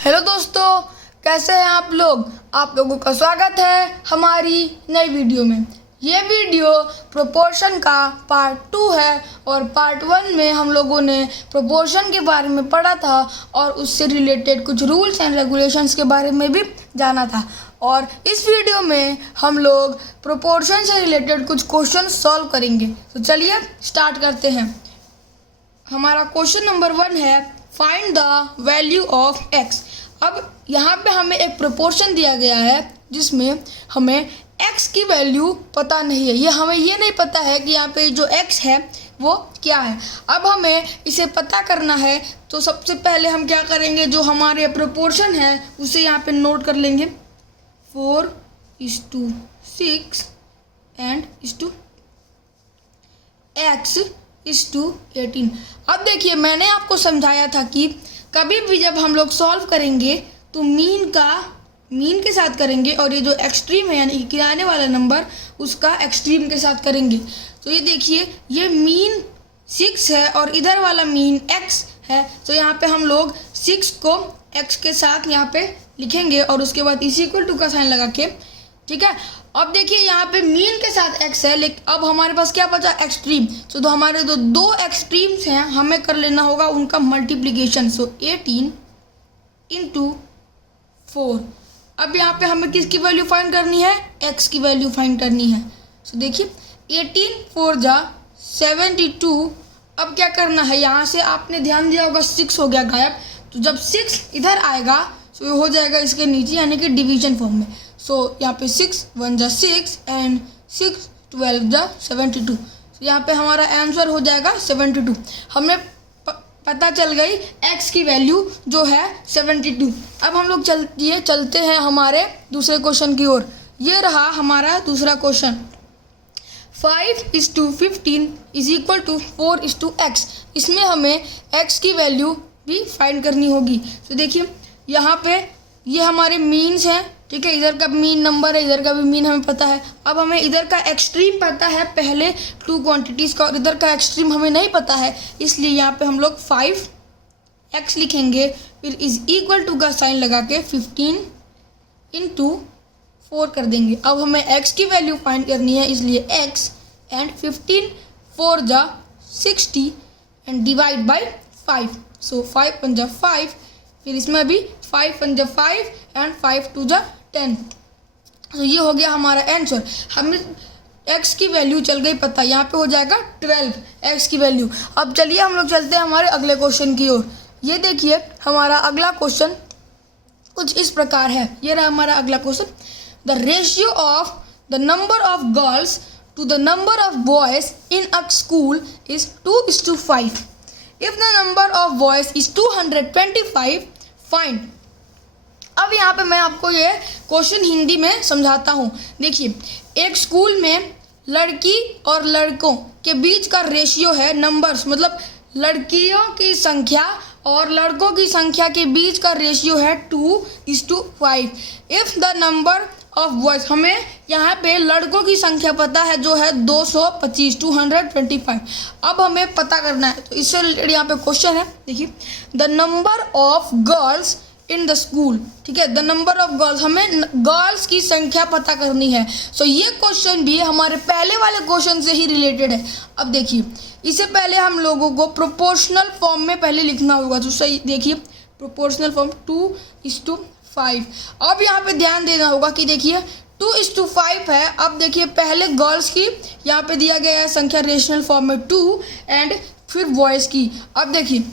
Hello दोस्तों, कैसे हैं आप लोग। आप लोगों का स्वागत है हमारी नई वीडियो में। ये वीडियो प्रोपोर्शन का पार्ट 2 है और पार्ट 1 में हम लोगों ने प्रोपोर्शन के बारे में पढ़ा था और उससे रिलेटेड कुछ रूल्स एंड रेगुलेशंस के बारे में भी जाना था। और इस वीडियो में हम लोग प्रोपोर्शन से रिलेटेड कुछ क्वेश्चन सॉल्व करेंगे। तो चलिए स्टार्ट करते हैं। हमारा क्वेश्चन नंबर 1 है, find the value of x। अब यहाँ पे हमें एक प्रोपोर्शन दिया गया है जिसमें हमें x की वैल्यू पता नहीं है। हमें ये नहीं पता है कि यहाँ पे जो x है वो क्या है। अब हमें इसे पता करना है तो सबसे पहले हम क्या करेंगे, जो हमारे प्रोपोर्शन है उसे यहाँ पे नोट कर लेंगे। 4:6 एंड x:18। अब देखिए, मैंने आपको समझाया था कि कभी भी जब हम लोग सॉल्व करेंगे तो मीन के साथ करेंगे और ये जो एक्सट्रीम है यानी किराने वाला नंबर उसका एक्सट्रीम के साथ करेंगे। तो ये देखिए, ये मीन 6 है और इधर वाला मीन x है। तो यहाँ पे हम लोग 6 को x के साथ यहाँ पे लिखेंगे और उसके बाद इज इक्वल टू का साइन लगा के, ठीक है। अब देखिए, यहाँ पे मीन के साथ x है, लेकिन अब हमारे पास क्या बचा, एक्सट्रीम। तो हमारे जो दो एक्सट्रीम्स हैं हमें कर लेना होगा उनका मल्टीप्लिकेशन। सो 18 × 4। अब यहाँ पे हमें किसकी वैल्यू फाइंड करनी है, x की वैल्यू फाइंड करनी है। सो देखिए, 18 4 जा 72। अब क्या करना है, यहाँ से आपने ध्यान दिया होगा 6 हो गया गायब। तो जब 6 इधर आएगा तो ये हो जाएगा इसके नीचे यानी कि डिवीजन फॉर्म में। सो यहाँ पे 6 1 जा 6 एंड 6 12 जा 72। तो यहाँ पे हमारा आंसर हो जाएगा 72। हमें पता चल गई x की वैल्यू जो है 72। अब हम लोग चलते हैं हमारे दूसरे क्वेश्चन की ओर। ये रहा हमारा दूसरा क्वेश्चन। 5:15 = 4:x। इसमें हमें x की वैल्यू भी फाइंड करनी होगी। तो देखिए, यहाँ पे ये हमारे मीन्स हैं, ठीक है। इधर का मीन नंबर है, इधर का भी मीन हमें पता है। अब हमें इधर का एक्सट्रीम पता है पहले 2 क्वांटिटीज़ का, और इधर का एक्सट्रीम हमें नहीं पता है, इसलिए यहाँ पे हम लोग 5x लिखेंगे, फिर इज इक्वल टू का साइन लगा के 15 × 4 कर देंगे। अब हमें x की वैल्यू फाइंड करनी है, इसलिए x एंड 15 4 जा 60 एंड डिवाइड बाई 5। सो 5 1 जा 5, फिर इसमें भी 5 1 जा 5 एंड 5 2 जा 10। तो ये हो गया हमारा आंसर। हमें x की वैल्यू चल गई पता, यहाँ पे हो जाएगा 12 x की वैल्यू। अब चलिए हम लोग चलते हैं हमारे अगले क्वेश्चन की ओर। ये देखिए, हमारा अगला क्वेश्चन कुछ इस प्रकार है। ये रहा हमारा अगला question. The ratio of the number of girls to the number of boys in a school is 2:5। If the number of boys is 225, find. अब यहाँ पे मैं आपको ये क्वेश्चन हिंदी में समझाता हूँ। देखिए, एक स्कूल में लड़की और लड़कों के बीच का रेशियो है, नंबर्स मतलब लड़कियों की संख्या और लड़कों की संख्या के बीच का रेशियो है 2:5। If the number of boys, हमें यहाँ पे लड़कों की संख्या पता है जो है 225 225। अब हमें पता करना है, तो इससे रिलेटेड यहाँ पे क्वेश्चन है। देखिए, the number of girls in the school, ठीक है। द नंबर ऑफ गर्ल्स, हमें गर्ल्स की संख्या पता करनी है। सो ये क्वेश्चन भी हमारे पहले वाले क्वेश्चन से ही रिलेटेड है। अब देखिए, इससे पहले हम लोगों को प्रोपोर्शनल फॉर्म में पहले लिखना होगा। तो सही देखिए, प्रोपोर्शनल फॉर्म 2:5। अब यहाँ पे ध्यान देना होगा कि देखिए 2:5 है। अब देखिए, पहले गर्ल्स की यहाँ पे दिया गया है संख्या रेशनल फॉर्म में 2 एंड फिर बॉयज़ की। अब देखिए,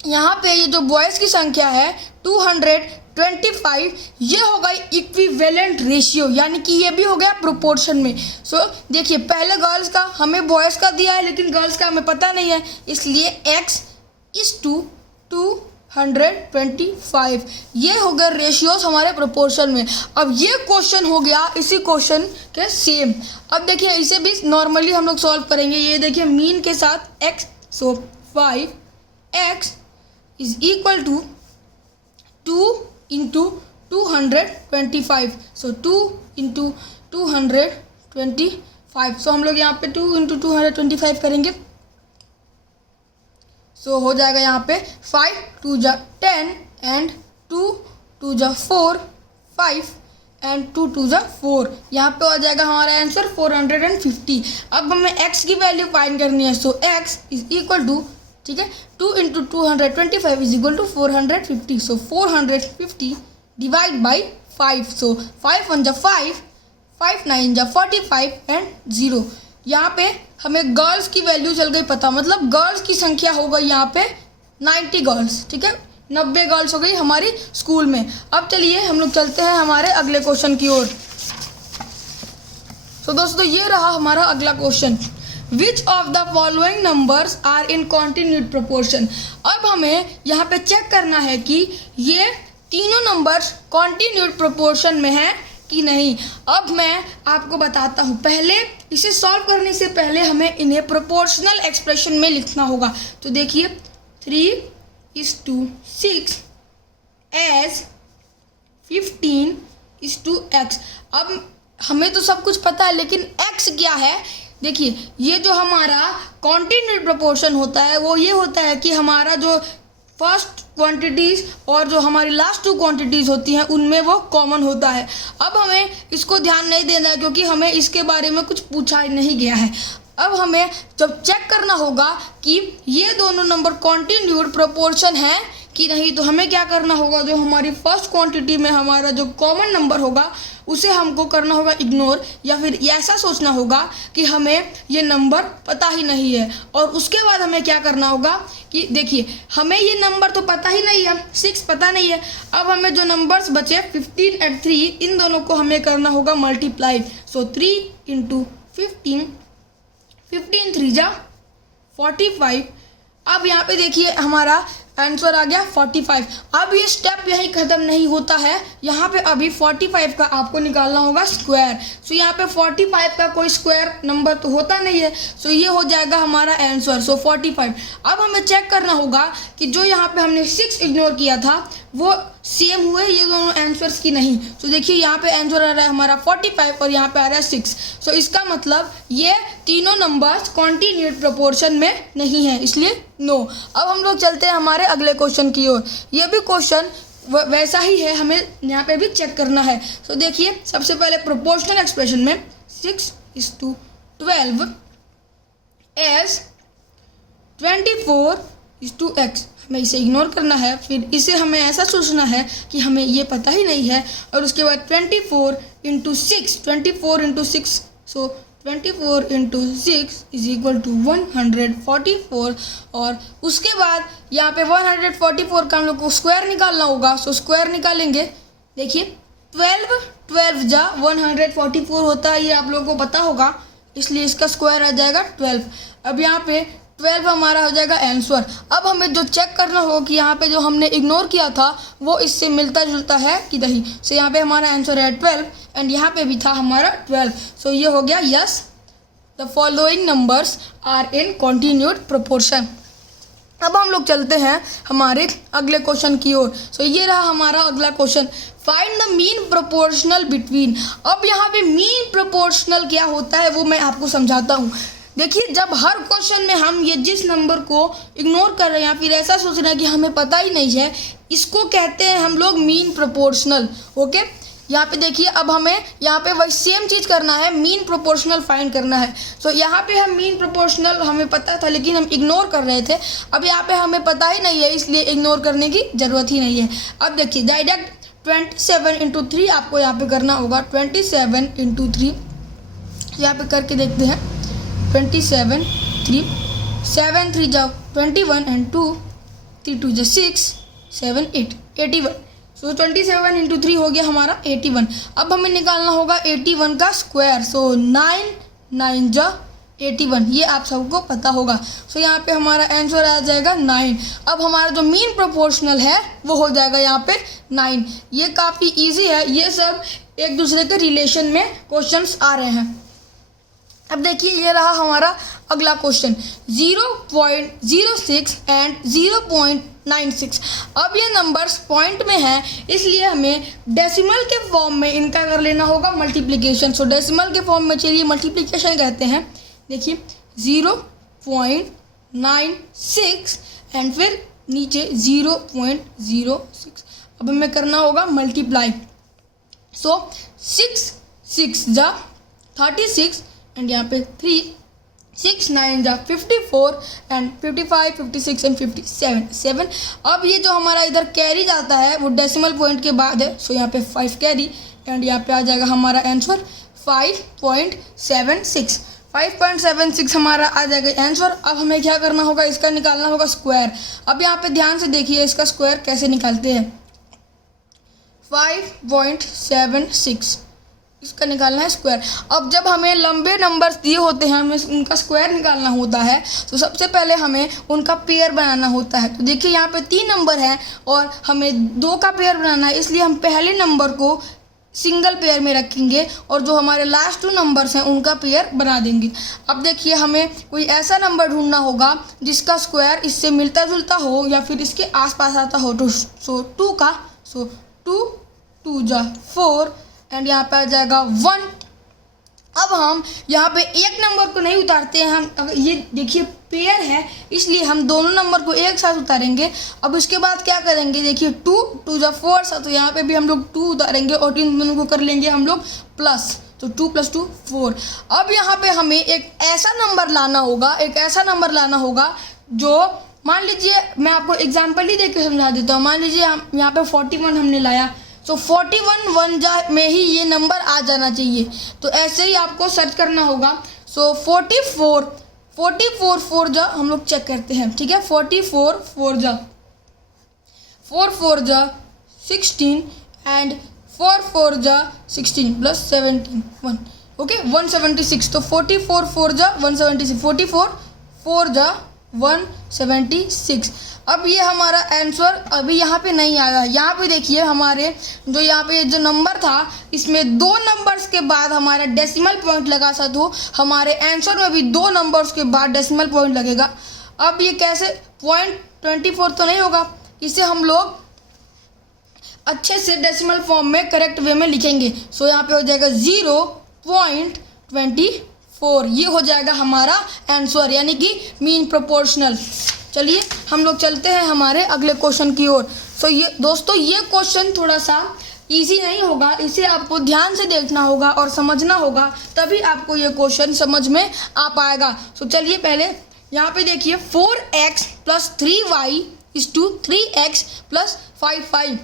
यहाँ पे ये जो बॉयज़ की संख्या है 225, ये हो गई इक्विवेलेंट रेशियो, यानी कि ये भी हो गया प्रोपोर्शन में। सो देखिए, पहले गर्ल्स का हमें बॉयज़ का दिया है लेकिन गर्ल्स का हमें पता नहीं है, इसलिए x:225 ये हो गए रेशियोज हमारे प्रोपोर्शन में। अब ये क्वेश्चन हो गया इसी क्वेश्चन के सेम। अब देखिए, इसे भी नॉर्मली हम लोग सॉल्व करेंगे। ये देखिए, मीन के साथ x, so 5x is equal to 2 × 225। So 2 × 225। So हम लोग यहाँ पे 2 × 225 करेंगे। सो हो जाएगा यहाँ पे 5 2 जा 10 एंड 2 2 जा 4 5 एंड 2 2 जा 4। यहाँ पे आ जाएगा हमारा आंसर 450। अब हमें x की वैल्यू फाइंड करनी है। So x is equal to, ठीक है, 2 into 225 is equal to 450। So 450 divide by 5। So 5 1 जा 5, 5 9 जा 45 एंड 0। यहाँ पे हमें गर्ल्स की वैल्यू चल गई पता, मतलब गर्ल्स की संख्या हो गई यहाँ पे 90 गर्ल्स, ठीक है, 90 गर्ल्स हो गई हमारी स्कूल में। अब चलिए हम लोग चलते हैं हमारे अगले क्वेश्चन की ओर। तो दोस्तों ये रहा हमारा अगला question, which of the following numbers are in continued proportion. अब हमें यहाँ पे चेक करना है कि ये तीनों नंबर्स कॉन्टिन्यूड प्रोपोर्शन में हैं कि नहीं। अब मैं आपको बताता हूँ, पहले इसे सॉल्व करने से पहले हमें इन्हें प्रोपोर्शनल एक्सप्रेशन में लिखना होगा। तो देखिए 3:6 एज 15:x। अब हमें तो सब कुछ पता है, लेकिन x क्या है। देखिए ये जो हमारा कॉन्टिन्यूड प्रोपोर्शन होता है वो ये होता है कि हमारा जो फर्स्ट क्वांटिटीज़ और जो हमारी लास्ट 2 क्वांटिटीज़ होती हैं उनमें वो कॉमन होता है। अब हमें इसको ध्यान नहीं देना है क्योंकि हमें इसके बारे में कुछ पूछा नहीं गया है। अब हमें जब चेक करना होगा कि ये दोनों नंबर कॉन्टिन्यूड प्रोपोर्शन है कि नहीं, तो हमें क्या करना होगा, जो हमारी फर्स्ट क्वांटिटी में हमारा जो कॉमन नंबर होगा उसे हमको करना होगा इग्नोर, या फिर ऐसा सोचना होगा कि हमें ये नंबर पता ही नहीं है। और उसके बाद हमें क्या करना होगा कि देखिए हमें ये नंबर तो पता ही नहीं है, 6 पता नहीं है। अब हमें जो नंबर्स बचे 15 और 3, इन दोनों को हमें करना होगा मल्टीप्लाइड। सो 3 इंटू 15, 15 3 जा 45। अब यहाँ पे देखिए हमारा आंसर आ गया 45। अब ये स्टेप यही ख़त्म नहीं होता है, यहाँ पे अभी 45 का आपको निकालना होगा स्क्वायर। सो यहाँ पे 45 का कोई स्क्वायर नंबर तो होता नहीं है, सो ये हो जाएगा हमारा आंसर। सो 45। अब हमें चेक करना होगा कि जो यहाँ पे हमने 6 इग्नोर किया था वो सेम हुए ये दोनों आंसर्स की नहीं। सो देखिए यहाँ पे आंसर आ रहा है हमारा 45 और यहाँ पे आ रहा है 6। सो इसका मतलब ये तीनों नंबर्स कॉन्टिन्यूड प्रोपोर्शन में नहीं है, इसलिए नो। अब हम लोग चलते हैं हमारे अगले क्वेश्चन की ओर। ये भी क्वेश्चन वैसा ही है, हमें यहाँ पे भी चेक करना है। सो देखिए सबसे पहले प्रोपोर्शनल एक्सप्रेशन में 6:12 एज 24:x, हमें इसे इग्नोर करना है। फिर इसे हमें ऐसा सोचना है कि हमें ये पता ही नहीं है। और उसके बाद 24 into 6, so 24 into 6 is equal to 144। और उसके बाद यहाँ पे 144 का हम लोग को स्क्वायर निकालना होगा। सो स्क्वायर निकालेंगे, देखिए 12 जा 144 होता है, ये आप लोगों को पता होगा, इसलिए इसका स्क्वायर आ जाएगा 12। अब यहाँ पे 12 हमारा हो जाएगा आंसर। अब हमें जो चेक करना होगा कि यहाँ पे जो हमने इग्नोर किया था वो इससे मिलता जुलता है कि नहीं। सो यहाँ पे हमारा आंसर है 12 एंड यहाँ पे भी था हमारा 12। सो ये हो गया yes, the following numbers are in continued proportion. अब हम लोग चलते हैं हमारे अगले क्वेश्चन की ओर। सो ये रहा हमारा अगला question, find the mean proportional between. अब यहाँ पे मीन प्रोपोर्शनल क्या होता है वो मैं आपको समझाता हूँ। देखिए जब हर क्वेश्चन में हम ये जिस नंबर को इग्नोर कर रहे हैं या फिर ऐसा सोच रहे हैं कि हमें पता ही नहीं है, इसको कहते हैं हम लोग मीन प्रोपोर्शनल। ओके, यहाँ पे देखिए अब हमें यहाँ पे वही सेम चीज़ करना है, मीन प्रोपोर्शनल फाइंड करना है। सो यहाँ पे हम मीन प्रोपोर्शनल हमें पता था लेकिन हम इग्नोर कर रहे थे। अब यहाँ पे हमें पता ही नहीं है इसलिए इग्नोर करने की ज़रूरत ही नहीं है। अब देखिए डायरेक्ट 27 इंटू 3 आपको यहाँ पे करना होगा। 27 इंटू 3 यहाँ पे करके देखते हैं। 27 3 7 3 जाओ 21 एंड 2 3 2 जा 6 7 8 81। सो 27 इंटू 3 हो गया हमारा 81। अब हमें निकालना होगा 81 का स्क्वायर। सो 9 9 जा 81, ये आप सबको पता होगा। सो यहाँ पे हमारा आंसर आ जाएगा 9। अब हमारा जो मीन प्रोपोर्शनल है वो हो जाएगा यहाँ पे 9। ये काफ़ी इजी है, ये सब एक दूसरे के रिलेशन में क्वेश्चंस आ रहे हैं। अब देखिए ये रहा हमारा अगला क्वेश्चन, 0.06 एंड 0.96। अब ये नंबर्स पॉइंट में हैं इसलिए हमें डेसिमल के फॉर्म में इनका कर लेना होगा मल्टीप्लिकेशन। सो डेसिमल के फॉर्म में चलिए मल्टीप्लिकेशन कहते हैं। देखिए 0.96 एंड फिर नीचे 0.06। अब हमें करना होगा मल्टीप्लाई। सो 6 6 जा 36 एंड यहाँ पे 3 6 9 जा 54 एंड 55 56 एंड 57। अब ये जो हमारा इधर कैरी जाता है वो डेसिमल पॉइंट के बाद है, सो यहाँ पे 5 कैरी एंड यहाँ पे आ जाएगा हमारा आंसर 5.76। 5.76 हमारा आ जाएगा आंसर। अब हमें क्या करना होगा, इसका निकालना होगा स्क्वायर। अब यहाँ पे ध्यान से देखिए इसका स्क्वायर कैसे निकालते हैं। 5.76 इसका निकालना है स्क्वायर। अब जब हमें लंबे नंबर्स दिए होते हैं, हमें उनका स्क्वायर निकालना होता है, तो सबसे पहले हमें उनका पेयर बनाना होता है। तो देखिए यहाँ पे 3 नंबर हैं और हमें 2 का पेयर बनाना है, इसलिए हम पहले नंबर को सिंगल पेयर में रखेंगे और जो हमारे लास्ट 2 नंबर्स हैं उनका पेयर बना देंगे। अब देखिए हमें कोई ऐसा नंबर ढूंढना होगा जिसका स्क्वायर इससे मिलता जुलता हो या फिर इसके आसपास आता हो। तो 2 का 2 जा 4 एंड यहाँ पे आ जाएगा 1। अब हम यहाँ पे एक नंबर को नहीं उतारते हैं, हम अगर ये देखिए पेयर है इसलिए हम दोनों नंबर को एक साथ उतारेंगे। अब उसके बाद क्या करेंगे, देखिए 2 जा 4 सा, तो यहाँ पे भी हम लोग 2 उतारेंगे और इन दोनों को कर लेंगे हम लोग प्लस, तो 2 + 2 4। अब यहाँ पे हमें एक ऐसा नंबर लाना होगा जो, मान लीजिए मैं आपको एग्जाम्पल ही देके समझा देता हूँ। मान लीजिए हम यहाँ पे 41 हमने लाया, तो 41 1 जा में ही ये नंबर आ जाना चाहिए। तो ऐसे ही आपको सर्च करना होगा। सो 44 4 जा हम लोग चेक करते हैं, ठीक है। 44 4 जा 16 एंड 4 जा 16 + 17 1, ओके 176। तो 44 4 जा 176, 44 4 जा 176। अब ये हमारा आंसर अभी यहाँ पे नहीं आया। यहाँ पे देखिए हमारे जो यहाँ पे जो नंबर था इसमें 2 नंबर्स के बाद हमारा डेसिमल पॉइंट लगा था, तो हमारे आंसर में भी 2 नंबर्स के बाद डेसिमल पॉइंट लगेगा। अब ये कैसे, 0.24 तो नहीं होगा, इसे हम लोग अच्छे से डेसिमल फॉर्म में करेक्ट वे में लिखेंगे। सो यहाँ पे हो जाएगा 0.24, ये हो जाएगा हमारा आंसर, यानी कि मीन प्रोपोर्शनल। चलिए हम लोग चलते हैं हमारे अगले क्वेश्चन की ओर। सो ये दोस्तों, ये क्वेश्चन थोड़ा सा इजी नहीं होगा, इसे आपको ध्यान से देखना होगा और समझना होगा, तभी आपको ये क्वेश्चन समझ में आ पाएगा। सो चलिए पहले यहाँ पे देखिए 4x + 3y = 3x + 5y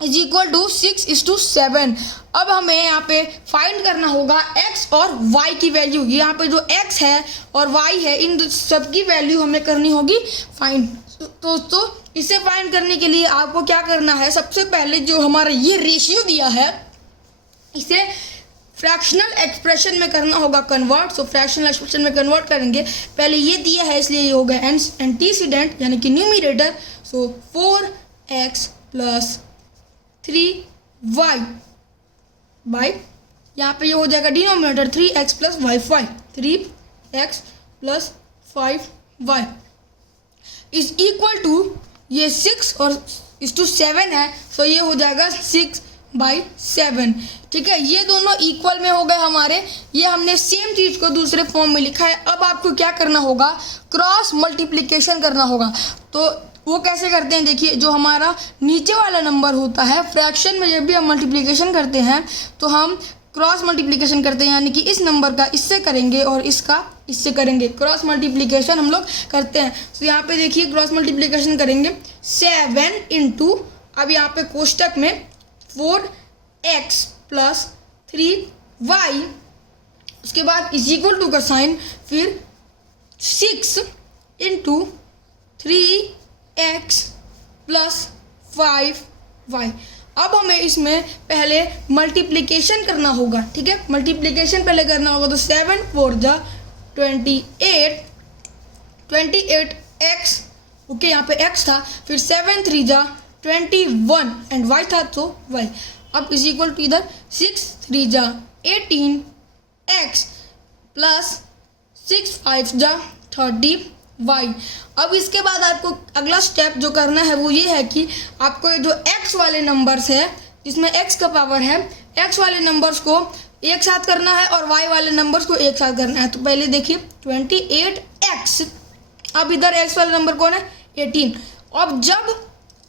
= 6:7। अब हमें यहाँ पे फाइंड करना होगा x और y की वैल्यू। यहाँ पे जो x है और y है, इन सब की वैल्यू हमें करनी होगी फाइंड। दोस्तों इसे फाइंड करने के लिए आपको क्या करना है, सबसे पहले जो हमारा ये रेशियो दिया है इसे फ्रैक्शनल एक्सप्रेशन में करना होगा कन्वर्ट। सो फ्रैक्शनल एक्सप्रेशन में कन्वर्ट करेंगे। पहले ये दिया है इसलिए ये हो गया एंटीसीडेंट यानी कि numerator. So 4x + 3y by, यहाँ पे ये हो जाएगा denominator 3x + y 3x + 5y = ये 6 और 7 है, तो ये हो जाएगा 6/7। ठीक है, ये दोनों इक्वल में हो गए हमारे। ये हमने सेम चीज़ को दूसरे फॉर्म में लिखा है। अब आपको क्या करना होगा, क्रॉस मल्टीप्लिकेशन करना होगा। तो वो कैसे करते हैं, देखिए जो हमारा नीचे वाला नंबर होता है फ्रैक्शन में, जब भी हम मल्टीप्लिकेशन करते हैं तो हम क्रॉस मल्टीप्लिकेशन करते हैं, यानी कि इस नंबर का इससे करेंगे और इसका इससे करेंगे। क्रॉस मल्टीप्लिकेशन हम लोग करते हैं। तो यहाँ पे देखिए क्रॉस मल्टीप्लिकेशन करेंगे 7 × अब यहाँ पे कोष्टक में 4x + 3y, उसके बाद = का साइन, फिर 6 × 3x + 5y। अब हमें इसमें पहले मल्टीप्लिकेशन करना होगा। ठीक है, मल्टीप्लिकेशन पहले करना होगा। तो 7 4 जा 28x, ओके यहाँ पे x था, फिर 7 3 जा 21 एंड y था तो y। अब = इधर 6 3 जा 18x + 6 5 जा 30y। अब इसके बाद आपको अगला स्टेप जो करना है वो ये है कि आपको जो x वाले नंबर्स है, जिसमें x का पावर है, x वाले नंबर्स को एक साथ करना है और y वाले नंबर्स को एक साथ करना है। तो पहले देखिए 28x, अब इधर x वाला नंबर कौन है, 18। अब जब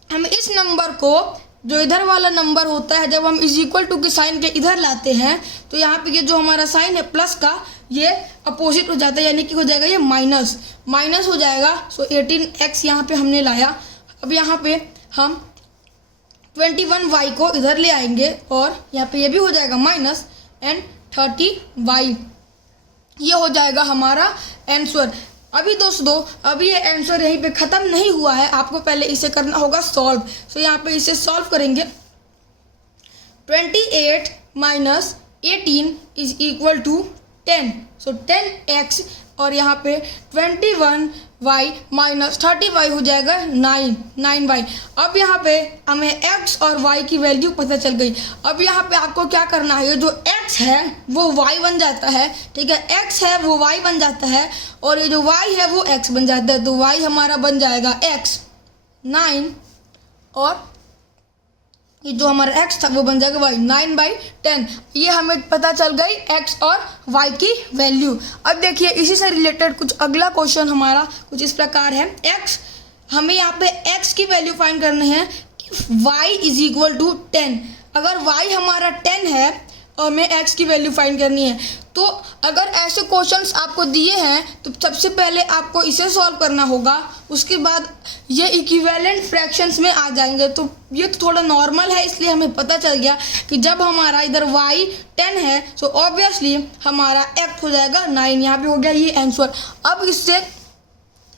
हम इस नंबर को जो इधर वाला नंबर होता है जब हम इज इक्वल टू के साइन के इधर लाते हैं तो यहाँ पे ये जो हमारा साइन है प्लस का ये अपोजिट हो जाता है, यानी कि हो जाएगा ये माइनस हो जाएगा। सो 18x यहाँ पे हमने लाया। अब यहाँ पे हम 21y को इधर ले आएंगे और यहाँ पे ये भी हो जाएगा माइनस एंड 30y, ये हो जाएगा हमारा आंसर। अभी दोस्तों अभी ये आंसर यहीं पे ख़त्म नहीं हुआ है, आपको पहले इसे करना होगा सॉल्व। सो यहाँ पे इसे सॉल्व करेंगे। 28 minus 18 is equal to 10। So 10x और यहाँ पे 21y माइनस 30y हो जाएगा 9y। अब यहाँ पे हमें x और y की वैल्यू पता चल गई। अब यहाँ पे आपको क्या करना है, जो x है वो y बन जाता है, ठीक है, x है वो y बन जाता है और ये जो y है वो x बन जाता है। तो y हमारा बन जाएगा x 9 और ये जो हमारा x था वो बन जाएगा y 9/10। ये हमें पता चल गई x और y की वैल्यू। अब देखिए इसी से रिलेटेड कुछ अगला क्वेश्चन हमारा कुछ इस प्रकार है। x हमें यहाँ पे x की वैल्यू फाइंड करनी है। y इज इक्वल टू 10, अगर y हमारा 10 है और हमें x की वैल्यू फाइंड करनी है, तो अगर ऐसे क्वेश्चंस आपको दिए हैं तो सबसे पहले आपको इसे सॉल्व करना होगा, उसके बाद ये इक्विवेलेंट फ्रैक्शंस में आ जाएंगे। तो ये तो थोड़ा नॉर्मल है, इसलिए हमें पता चल गया कि जब हमारा इधर y 10 है तो ऑब्वियसली हमारा x हो जाएगा 9। यहाँ पे हो गया ये आंसर। अब इससे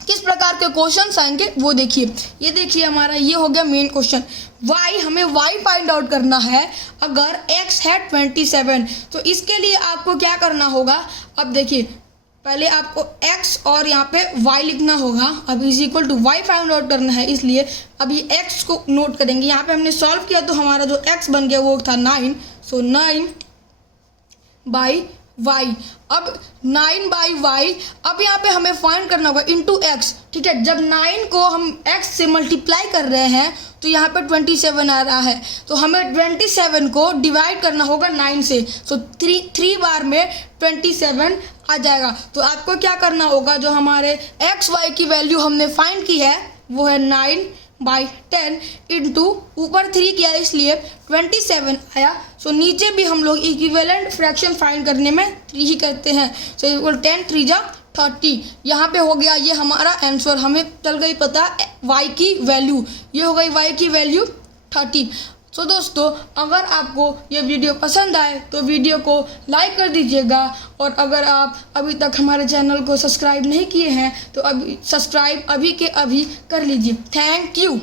किस प्रकार के क्वेश्चंस आएंगे वो देखिए। ये देखिए हमारा ये हो गया मेन क्वेश्चन। हमें y फाइंड आउट करना है अगर x है 27। तो इसके लिए आपको क्या करना होगा, अब देखिए पहले आपको x और यहाँ पे y लिखना होगा। अब is equal to y find out करना है, इसलिए अब ये x को नोट करेंगे। यहाँ पे हमने सॉल्व किया तो हमारा जो x बन गया वो था 9। सो 9/y। अब 9/y, अब यहाँ पे हमें फाइंड करना होगा इनटू x, ठीक है। जब 9 को हम x से मल्टीप्लाई कर रहे हैं तो यहाँ पे 27 आ रहा है, तो हमें 27 को डिवाइड करना होगा 9 से। सो 3 बार में 27 आ जाएगा। तो आपको क्या करना होगा, जो हमारे x y की वैल्यू हमने फाइंड की है वो है 9/10 इंटू ऊपर 3 किया इसलिए 27 आया। सो नीचे भी हम लोग इक्विवेलेंट फ्रैक्शन फाइंड करने में 3 ही करते हैं। सो इक्वल 10 3 जा 30। यहाँ पे हो गया ये हमारा आंसर। हमें चल गई पता y की वैल्यू, ये हो गई y की वैल्यू 30। सो दोस्तों अगर आपको ये वीडियो पसंद आए तो वीडियो को लाइक कर दीजिएगा, और अगर आप अभी तक हमारे चैनल को सब्सक्राइब नहीं किए हैं तो अभी सब्सक्राइब अभी के अभी कर लीजिए। Thank you.